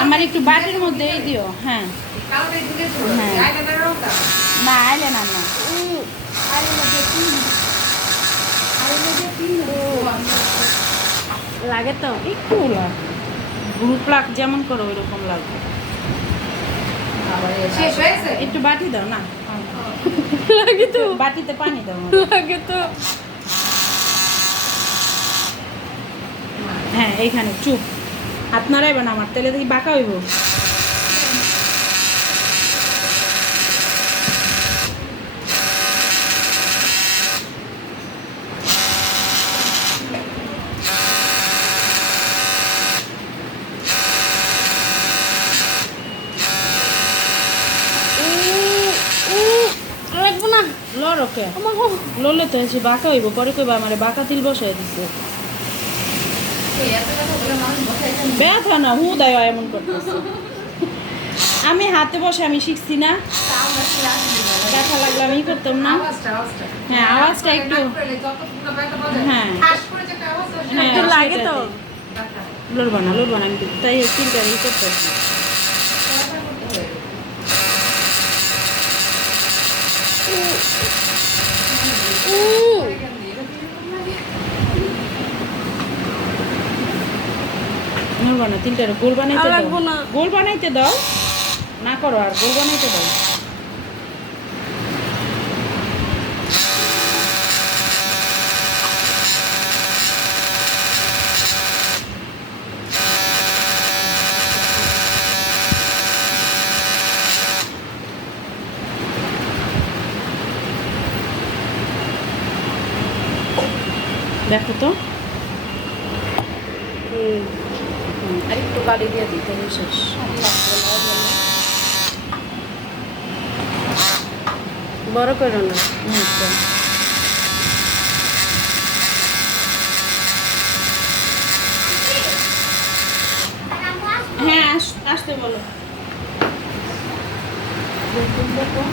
আমার একটু বাটির মধ্যে এই দিও হ্যাঁ। হ্যাঁ। না আইলে না না। লাগে তো একটু গ্রুপ লাগ যেমন করো ওই রকম লাগবে একটু বাটি দাও না। লাগে তো। বাটিতে পানি দাও। লাগে তো। হ্যাঁ এইখানে চুপ। হাত নাড়াইবে না আমার তেলে দেখি বাঁকা হইব। লড়কে লড়লে তো হচ্ছে বাঁকা হইব পরে কইবা আমারে বাঁকা তিল বসাই দিছে। ব্যথা না হু দেয় এমন করতেছে। আমি হাতে বসে আমি শিখছি না। ব্যথা লাগলে আমি করতাম না। হ্যাঁ আওয়াজটা একটু হ্যাঁ। হ্যাঁ একটু লাগে তো। লড়বা না লড়বা না আমি তাই ই করতেছি। লড়বা না তিনটা গোল বানাইতে দাও না। গোল বানাইতে দাও না করো আর গোল বানাইতে দাও দেখো তো হুম। আর একটু গালি দিয়ে দিতে শেষ বড় করো না হ্যাঁ আস- আসতে বলো। দেখুন।